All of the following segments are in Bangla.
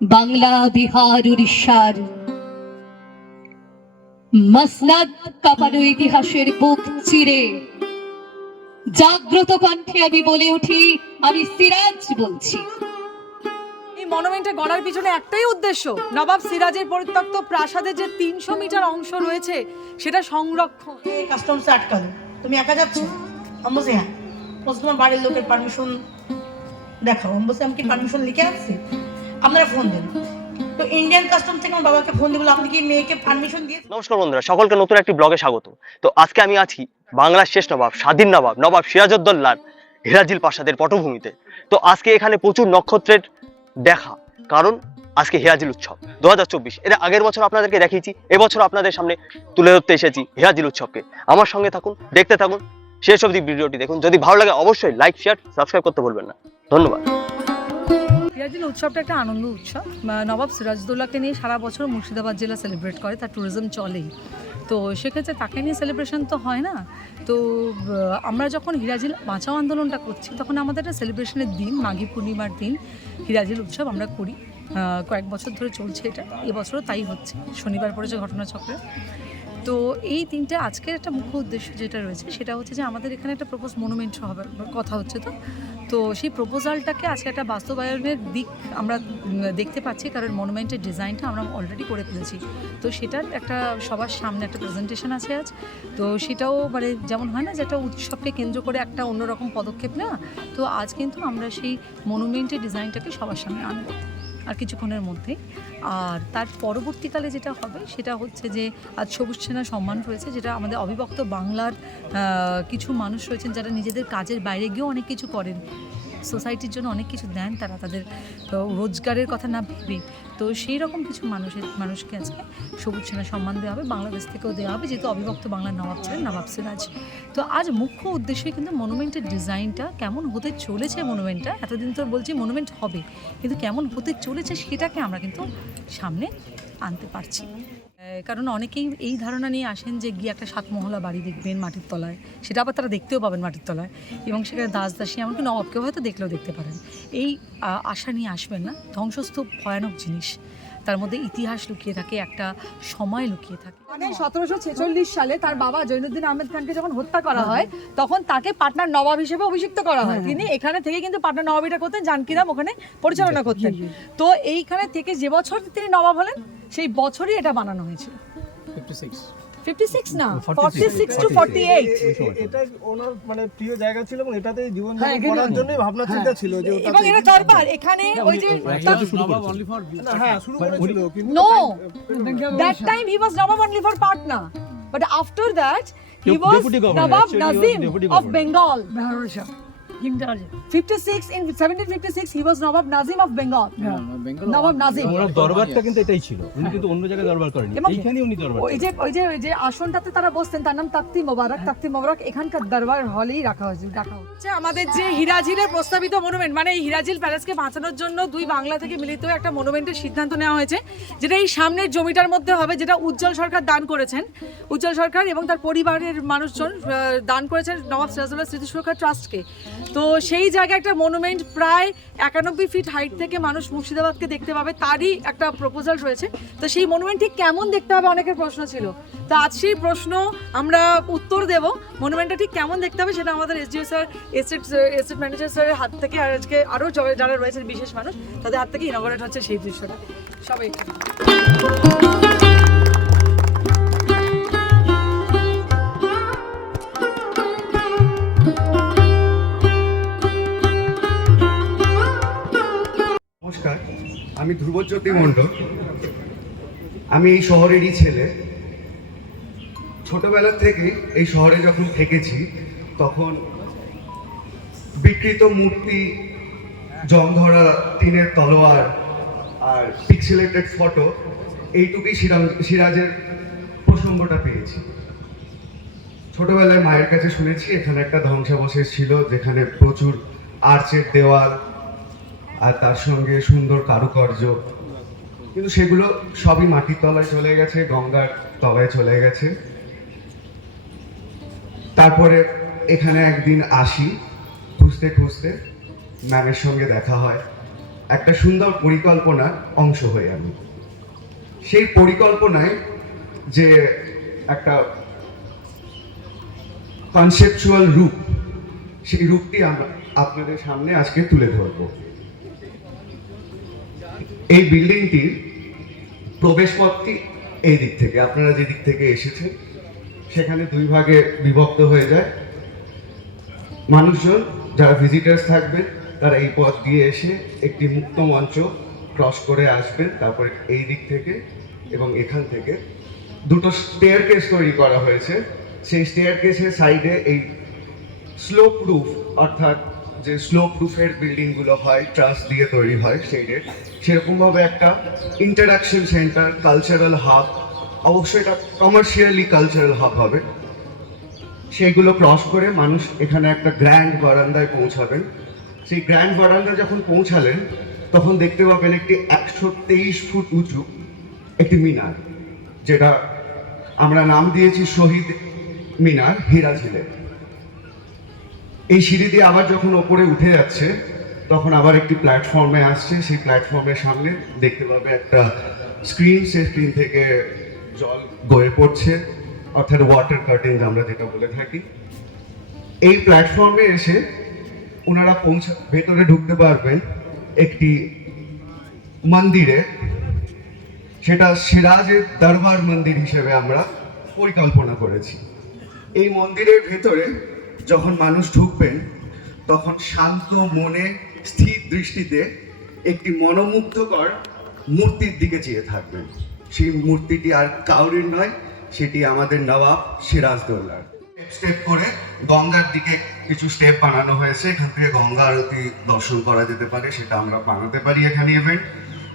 বাংলা বিহার উড়িষ্যার। মসনাদ কাঁপানো ইতিহাসের বুক চিরে। জাগ্রত কণ্ঠে আমি বলে উঠি আমি সিরাজ বলছি। এই মনুমেন্টে গড়ার পিছনে একটাই উদ্দেশ্য নবাব সিরাজের পরিত্যক্ত প্রাসাদের যে তিনশো মিটার অংশ রয়েছে সেটা সংরক্ষণ। কাস্টমসে আটকালো তুমি একা যাচ্ছ? আমি বলছি হ্যাঁ তোমার বাড়ির লোকের পারমিশন দেখাও। বলছি আমি কি পারমিশন লিখে আসছি আপনারা ফোন দেন। তো ইন্ডিয়ান কাস্টম থেকে আমার বাবাকে ফোন দিবলো আপনি কি মেয়েকে পারমিশন দিয়ে নমস্কার বন্ধুরা, সকলকে নতুন একটি ব্লগে স্বাগত। তো আজকে আমি আছি বাংলার শেষ নবাব, স্বাধীন নবাব নবাব হেরাজিল প্রাসাদের পটভূমিতে। তো আজকে এখানে প্রচুর নক্ষত্রের দেখা, কারণ আজকে হেরাজিল উৎসব, দু হাজার চব্বিশ। এর আগের বছর আপনাদেরকে দেখিয়েছি, এবছর আপনাদের সামনে তুলে ধরতে এসেছি হেরাজিল উৎসবকে। আমার সঙ্গে থাকুন, দেখতে থাকুন, শেষ অবধি ভিডিওটি দেখুন। যদি ভালো লাগে, অবশ্যই লাইক শেয়ার সাবস্ক্রাইব করতে বলবেন না। ধন্যবাদ। সিরাজিল উৎসবটা একটা আনন্দ উৎসব। নবাব সিরাজদৌল্লাকে নিয়ে সারা বছর মুর্শিদাবাদ জেলা সেলিব্রেট করে, তার ট্যুরিজম চলেই। তো সেক্ষেত্রে তাকে নিয়ে সেলিব্রেশন তো হয় না। তো আমরা যখন হিরাজিল বাঁচাও আন্দোলনটা করছি, তখন আমাদের একটা সেলিব্রেশনের দিন, মাঘী পূর্ণিমার দিন, হিরাজিল উৎসব আমরা করি। কয়েক বছর ধরে চলছে এটা, এবছরও তাই হচ্ছে। শনিবার পড়েছে ঘটনাচক্রে। তো এই তিনটে আজকের একটা মুখ্য উদ্দেশ্য যেটা রয়েছে, সেটা হচ্ছে যে আমাদের এখানে একটা প্রপোজ মনুমেন্ট হবে, কথা হচ্ছে তো। তো সেই প্রপোজালটাকে আজকে একটা বাস্তবায়নের দিক আমরা দেখতে পাচ্ছি, কারণ মনুমেন্টের ডিজাইনটা আমরা অলরেডি করে ফেলেছি। তো সেটার একটা সবার সামনে একটা প্রেজেন্টেশন আছে আজ। তো সেটাও মানে যেমন হয় না যে একটা উৎসবকে কেন্দ্র করে একটা অন্যরকম পদক্ষেপ না তো আজ কিন্তু আমরা সেই মনুমেন্টের ডিজাইনটাকে সবার সামনে আনব। আর কিছুক্ষণের মধ্যে। আর তার পরবর্তীকালে যেটা হবে, সেটা হচ্ছে যে আজ সবুজ সেনা সম্মান রয়েছে, যেটা আমাদের অবিভক্ত বাংলার কিছু মানুষ রয়েছেন যারা নিজেদের কাজের বাইরে গিয়েও অনেক কিছু করেন। সোসাইটির জন্য অনেক কিছু দেন তারা তাদের রোজগারের কথা না ভেবে তো সেই রকম কিছু মানুষের, মানুষকে আজকে সবুজ সেনা সম্মান দেওয়া হবে, বাংলাদেশ থেকেও দেওয়া হবে, যেহেতু অবিভক্ত বাংলার নবাব ছিলেন, নবাব সিরাজ তো আজ মুখ্য উদ্দেশ্যই কিন্তু মনুমেন্টের ডিজাইনটা, কেমন হতে চলেছে মনুমেন্টটা, এতদিন তো বলছি মনুমেন্ট হবে, কিন্তু কেমন হতে চলেছে সেটাকে আমরা কিন্তু সামনে আনতে পারছি। কারণ অনেকেই এই ধারণা নিয়ে আসেন যে গিয়ে একটা সাতমহলা বাড়ি দেখবেন মাটির তলায়। সেটা আবার তারা দেখতেও পাবেন মাটির তলায়। এবং সেখানে দাস দাসী, এমনকি নবাবকেও হয়তো দেখলেও দেখতে পারেন। এই আশা নিয়ে আসবেন না। ধ্বংসস্তূপ ভয়ানক জিনিস। তার মধ্যে ইতিহাস লুকিয়ে থাকে একটা সময় লুকিয়ে থাকে। মানে সতেরোশো ছেচল্লিশ সালে তার বাবা জৈনুদ্দিন আহমেদ খানকে যখন হত্যা করা হয় তখন তাকে পাটনার নবাব হিসেবে অভিষিক্ত করা হয়। তিনি এখানে থেকে কিন্তু পাটনার নবাবিটা করতেন জানকিরাম ওখানে পরিচালনা করতেন। তো এইখানে থেকে যে বছর তিনি নবাব হলেন সেই বছরই এটা বানানো হয়েছিল। ফিফটি সিক্স না forty six to forty eight এটা ওনার মানে প্রিয় জায়গা ছিল এবং এটাতেই জীবন হ্যাঁ, করার হতো। জন্যই ভাবনা চিন্তা ছিল যে এবং এটা দরবার এখানে ওই যে না, হ্যাঁ শুরু করেছিল কিন্তু No, that time he was Nawab only for Patna. But after that, he was Deputy governor. Nawab Actually, he was Nazim deputy of governor. Bengal. 56 in 1756 he was Nawab Nazim of Bengal. Nawab Nazim. ওনার দরবারটা কিন্তু এটাই ছিল। উনি কিন্তু অন্য জায়গায় দরবার করেনি এইখানেই উনি দরবার ওই যে ওই যে ওই যে আসনটাতে তারা বসতেন তার নাম তাক্তি মোবারক। তাক্তি মোবারক এখানকার দরবার হলেই রাখা হয়েছে রাখা হচ্ছে আমাদের যে হিরাজিলের প্রস্তাবিত মনুমেন্ট মানে এই হিরাজিল প্যালেসকে বাঁচানোর জন্য দুই বাংলা থেকে মিলিত একটা মনুমেন্টের সিদ্ধান্ত নেওয়া হয়েছে যেটা এই সামনের জমিটার মধ্যে হবে যেটা উজ্জ্বল সরকার দান করেছেন। উজ্জ্বল সরকার এবং তার পরিবারের মানুষজন আহ, দান করেছেন নবাব সিরাজুল্লাহ স্মৃতি সুরক্ষা ট্রাস্টকে। তো সেই জায়গায় একটা মনুমেন্ট প্রায় একানব্বই ফিট হাইট থেকে মানুষ মুর্শিদাবাদকে দেখতে পাবে, তারই একটা প্রপোজাল রয়েছে। তো সেই মনুমেন্ট ঠিক কেমন দেখতে হবে অনেকের প্রশ্ন ছিল। তো আজ সেই প্রশ্ন আমরা উত্তর দেব। মনুমেন্টটা ঠিক কেমন দেখতে হবে সেটা আমাদের SDO sir asset asset manager স্যারের হাত থেকে আর আজকে আরও যারা রয়েছেন বিশেষ মানুষ, তাদের হাত থেকে ইনগরেট হচ্ছে সেই দৃশ্যটা। সবাই আমি ধ্রুবজ্যোতি মণ্ডল। আমি এই শহরেরই ছেলে। ছোটবেলা থেকে এই শহরে যখন থেকেছি, তখন বিকৃত মূর্তি জং ধরা টিনের তলোয়ার আর পিক্সেলেটেড ফটো এইটুকুই সিরাজ সিরাজের প্রসঙ্গটা পেয়েছি। ছোটবেলায় মায়ের কাছে শুনেছি, এখানে একটা ধ্বংসাবশেষ ছিল, যেখানে প্রচুর আর্চের দেওয়াল আর তার সঙ্গে সুন্দর কারুকার্য। কিন্তু সেগুলো সবই মাটির তলায় চলে গেছে, গঙ্গার তলায় চলে গেছে। তারপরে এখানে একদিন আসি, খুঁজতে খুঁজতে ম্যামের সঙ্গে দেখা হয়। একটা সুন্দর পরিকল্পনার অংশ হই আমি। সেই পরিকল্পনায় যে একটা কনসেপচুয়াল রূপ, সেই রূপটি আমরা আপনাদের সামনে আজকে তুলে ধরব। এই বিল্ডিংটির প্রবেশপথটি এই দিক থেকে, আপনারা যে দিক থেকে এসেছেন, সেখানে দুই ভাগে বিভক্ত হয়ে যায়। মানুষজন, যারা ভিজিটার্স থাকবেন, তারা এই পথ দিয়ে এসে একটি মুক্ত মঞ্চ ক্রস করে আসবেন, তারপরে এই দিক থেকে এবং এখান থেকে। দুটো স্টেয়ার কেস তৈরি করা হয়েছে। সেই স্টেয়ার কেসের সাইডে এই স্লো প্রুফ অর্থাৎ যে স্লো প্রুফের বিল্ডিংগুলো হয় ট্রাস দিয়ে তৈরি হয় সেইডের সেরকমভাবে একটা ইন্টারাকশন সেন্টার কালচারাল হাব অবশ্যই এটা কমার্শিয়ালি কালচারাল হাব হবে। সেইগুলো ক্রস করে মানুষ এখানে একটা গ্র্যান্ড বারান্দায় পৌঁছাবেন। সেই গ্র্যান্ড বারান্দা যখন পৌঁছালেন, তখন দেখতে পাবেন একটি একশো তেইশ ফুট উঁচু একটি মিনার, যেটা আমরা নাম দিয়েছি শহীদ মিনার হিরাঝিলে এই সিঁড়ি দিয়ে আবার যখন ওপরে উঠে যাচ্ছে, তখন আবার একটি প্ল্যাটফর্মে আসছে। সেই প্ল্যাটফর্মের সামনে দেখতে পাবে একটা স্ক্রিন সেই স্ক্রিন থেকে জল গয়ে পড়ছে। অর্থাৎ ওয়াটার কার্টেন আমরা যেটা বলে থাকি। এই প্ল্যাটফর্মে এসে ওনারা পৌঁছা, ভেতরে ঢুকতে পারবেন একটি মন্দিরে। সেটা সিরাজের দরবার মন্দির হিসেবে আমরা পরিকল্পনা করেছি। এই মন্দিরের ভেতরে যখন মানুষ ঢুকবেন, তখন শান্ত মনে, স্থির দৃষ্টিতে একটি মনোমুগ্ধকর মূর্তির দিকে চেয়ে থাকবেন। সেই মূর্তিটি আর কাউরির নয়, সেটি আমাদের নবাব সিরাজদৌল্লার স্টেপ করে গঙ্গার দিকে কিছু স্টেপ বানানো হয়েছে। এখান থেকে গঙ্গা আরতি দর্শন করা যেতে পারে, সেটা আমরা বানাতে পারি এখানে ইভেন্ট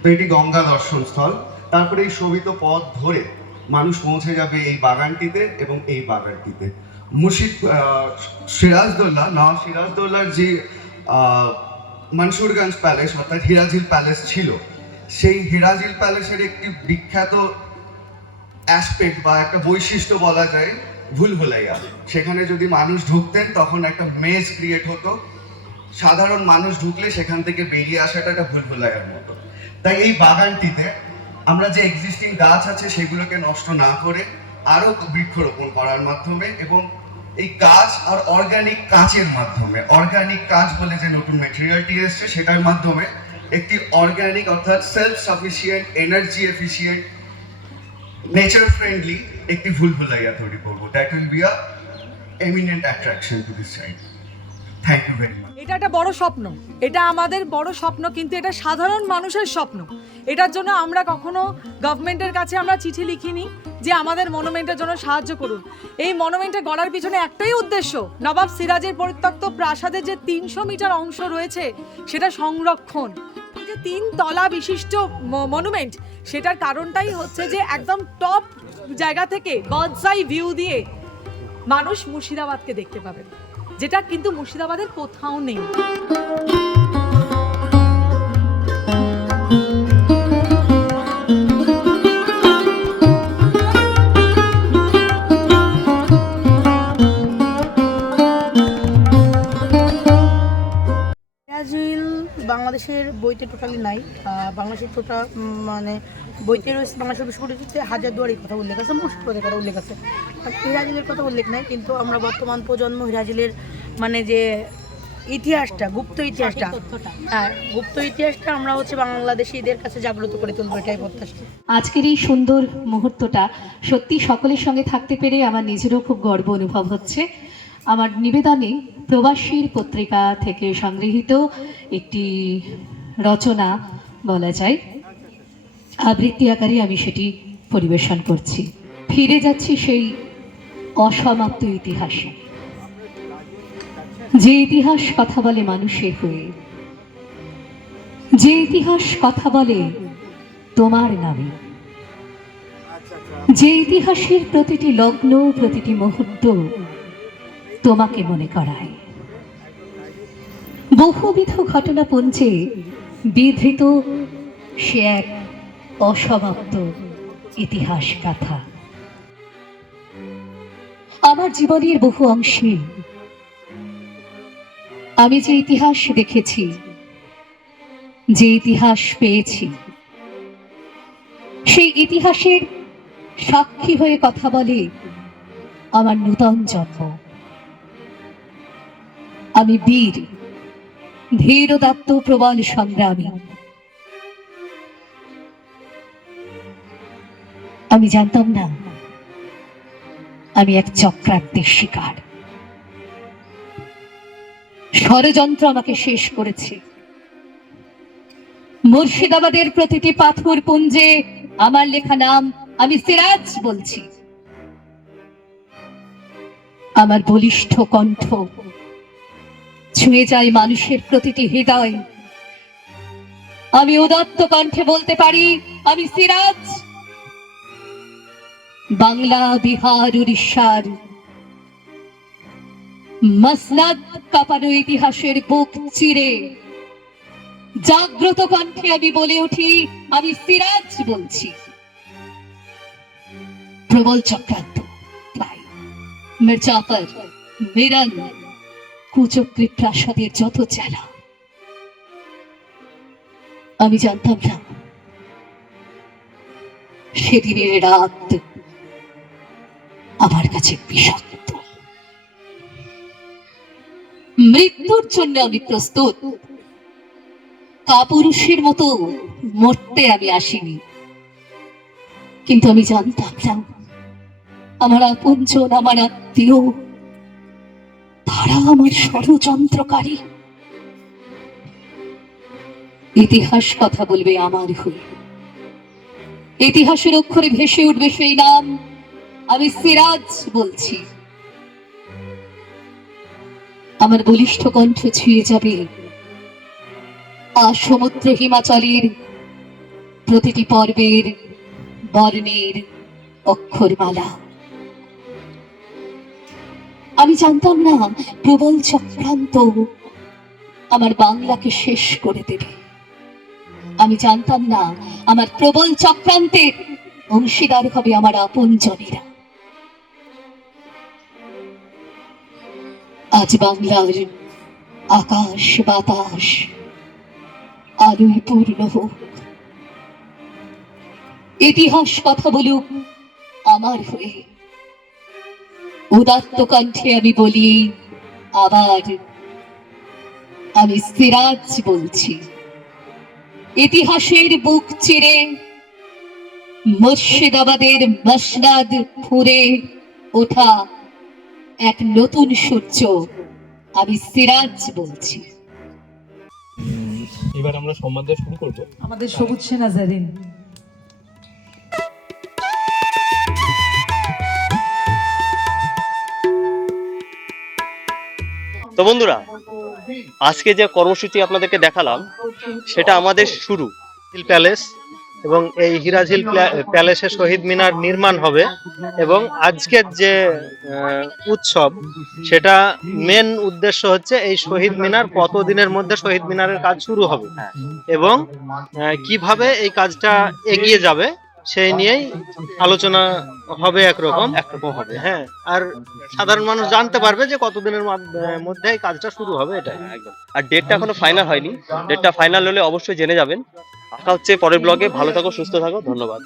তো এটি গঙ্গা দর্শন স্থল তারপরে এই শোভিত পথ ধরে মানুষ পৌঁছে যাবে এই বাগানটিতে এবং এই বাগানটিতে। মুর্শিদ সিরাজদৌল্লা নওয়াব সিরাজদৌল্লার যে মনসুরগঞ্জ প্যালেস, অর্থাৎ হিরাজিল প্যালেস ছিল, সেই হিরাজিল প্যালেসের একটি বিখ্যাত অ্যাসপেক্ট বা একটা বৈশিষ্ট্য বলা যায়, ভুলভুলাইয়া। সেখানে যদি মানুষ ঢুকতেন, তখন একটা মেজ ক্রিয়েট হতো। সাধারণ মানুষ ঢুকলে সেখান থেকে বেরিয়ে আসাটা একটা ভুলভুলাইয়ার মতো। তাই এই বাগানটিতে আমরা যে এক্সিস্টিং গাছ আছে, সেগুলোকে নষ্ট না করে আরও বৃক্ষরোপণ করার মাধ্যমে এবং এই কাজ আর অর্গানিক কাজের মাধ্যমে অর্গানিক কাজ বলে যে নতুন ম্যাটেরিয়ালটি এসছে সেটার মাধ্যমে একটি অর্গানিক অর্থাৎ self sufficient energy efficient nature friendly একটি ভুলভুলাইয়া তৈরি করব। That will be a eminent attraction to this side thank you very much এটা একটা বড় স্বপ্ন। এটা আমাদের বড় স্বপ্ন, কিন্তু এটা সাধারণ মানুষের স্বপ্ন। এটার জন্য আমরা কখনো গভর্নমেন্টের কাছে আমরা চিঠি লিখিনি যে আমাদের মনুমেন্টের জন্য সাহায্য করুন। এই মনুমেন্টে গড়ার পিছনে একটাই উদ্দেশ্য, নবাব সিরাজের পরিত্যক্ত প্রাসাদের যে তিনশো মিটার অংশ রয়েছে, সেটা সংরক্ষণ। এই যে তিন তলা বিশিষ্ট মনুমেন্ট সেটার কারণটাই হচ্ছে যে একদম টপ জায়গা থেকে বার্ডস ভিউ দিয়ে মানুষ মুর্শিদাবাদকে দেখতে পাবেন যেটা কিন্তু মুর্শিদাবাদের কোথাও নেই। বাংলাদেশের বইতে টোটালি নাই। বাংলাদেশের টোটাল মানে বইতে রয়েছে বাংলাদেশের বিশ্ববিদ্যালয়তে হাজার দুয়ারির কথা উল্লেখ আছে মুর্শিদাবাদের কথা উল্লেখ আছে। হিরাজিলের কথা উল্লেখ নাই কিন্তু আমরা বর্তমান প্রজন্ম হিরাজিলের মানে যে ইতিহাসটা গুপ্ত ইতিহাসটা হ্যাঁ গুপ্ত ইতিহাসটা আমরা হচ্ছে বাংলাদেশিদের কাছে জাগ্রত করে তুলবো এটাই প্রত্যাশা আজকের এই সুন্দর মুহূর্তটা সত্যি সকলের সঙ্গে থাকতে পেরে আমার নিজেরও খুব গর্ব অনুভব হচ্ছে। আমার নিবেদনে প্রবাসীর পত্রিকা থেকে সংগৃহীত একটি রচনা বলা যায়। আবৃত্তি আকারে আমি সেটি পরিবেশন করছি। ফিরে যাচ্ছি সেই অসমাপ্ত ইতিহাসে। যে ইতিহাস কথা বলে মানুষের হয়ে, যে ইতিহাস কথা বলে তোমার নামে। যে ইতিহাসের প্রতিটি লগ্ন, প্রতিটি মুহূর্ত তোমাকে মনে করায়। বহুবিধ ঘটনা পঞ্চে বিধৃত সে এক অসমাপ্ত ইতিহাস কথা আমার জীবনের বহু অংশে আমি যে ইতিহাস দেখেছি, যে ইতিহাস পেয়েছি, সেই ইতিহাসের সাক্ষী হয়ে কথা বলে আমার নূতন জন্ম। আমি বীর, ধীরদাত্ত প্রবল সংগ্রামী। আমি জানতাম না। আমি এক চক্রান্তের শিকার। ষড়যন্ত্র আমাকে শেষ করেছে। মুর্শিদাবাদের প্রতিটি পাথর পুঞ্জে আমার লেখা নাম আমি সিরাজ বলছি। আমার বলিষ্ঠ কণ্ঠ ছুঁয়ে যায় মানুষের প্রতিটি হৃদয়। আমি উদাত্ত কণ্ঠে বলতে পারি, আমি সিরাজ বাংলা বিহার উড়িষ্যার। মসনাদ কাঁপানো ইতিহাসের বুক চিরে। জাগ্রত কণ্ঠে আমি বলে উঠি, আমি সিরাজ বলছি। প্রবল চক্রান্ত মির্জাফর মিরন কুচক্রী প্রাসাদের যত চেলা আমি জানতাম না, সেদিনের রাত কাছে বিষাক্ত মৃত্যুর জন্য আমি প্রস্তুত। কাপুরুষের মতো মরতে আমি আসিনি। কিন্তু আমি জানতাম না, আমার আপনজন, আমার আত্মীয়, তারা আমার ষড়যন্ত্রকারী। ইতিহাস কথা বলবে আমার হয়ে। ইতিহাসের অক্ষরে ভেসে উঠবে সেই নাম। আমি সিরাজ বলছি। আমার বলিষ্ঠ কণ্ঠ ছুঁয়ে যাবে। আর সমুদ্র হিমাচলের প্রতিটি পর্বের বর্ণের অক্ষরমালা। আমি জানতাম না, প্রবল চক্রান্ত আমার বাংলাকে শেষ করে দেবে। আমি জানতাম না, আমার প্রবল চক্রান্তের অংশীদার হবে আমার আপন জনেরা আজ বাংলার আকাশ বাতাস আলোয় পূর্ণ হোক। ইতিহাস কথা বলুক আমার হয়ে। উদাত্ত কণ্ঠে আমি বলি, আবার আমি সিরাজ বলছি। ইতিহাসের বুক চিরে, মুর্শিদাবাদের মসনাদ ফুরে ওঠা এক নতুন সূর্য। আমি সিরাজ বলছি। এবার আমরা সম্মান দেওয়া শুরু করব। আমাদের সবুজ সেনা জারিন তো বন্ধুরা আজকে যে কর্মসূচি আপনাদেরকে দেখালাম সেটা আমাদের শুরু। প্যালেস এবং এই হিরাঝিল প্যা- প্যালেসে শহীদ মিনার নির্মাণ হবে এবং আজকের যে উৎসব সেটা মেন উদ্দেশ্য হচ্ছে এই শহীদ মিনার কতদিনের মধ্যে শহীদ মিনারের কাজ শুরু হবে এবং কীভাবে এই কাজটা এগিয়ে যাবে সেই নিয়েই আলোচনা হবে একরকম। একরকম হবে। হ্যাঁ আর সাধারণ মানুষ জানতে পারবে যে কতদিনের মধ্যে এই কাজটা শুরু হবে এটা একদম। আর ডেটটা এখনও ফাইনাল হয়নি। ডেটটা ফাইনাল হলে অবশ্যই জেনে যাবেন। আঁকা হচ্ছে পরের ব্লগে ভালো থাকো সুস্থ থাকো। ধন্যবাদ।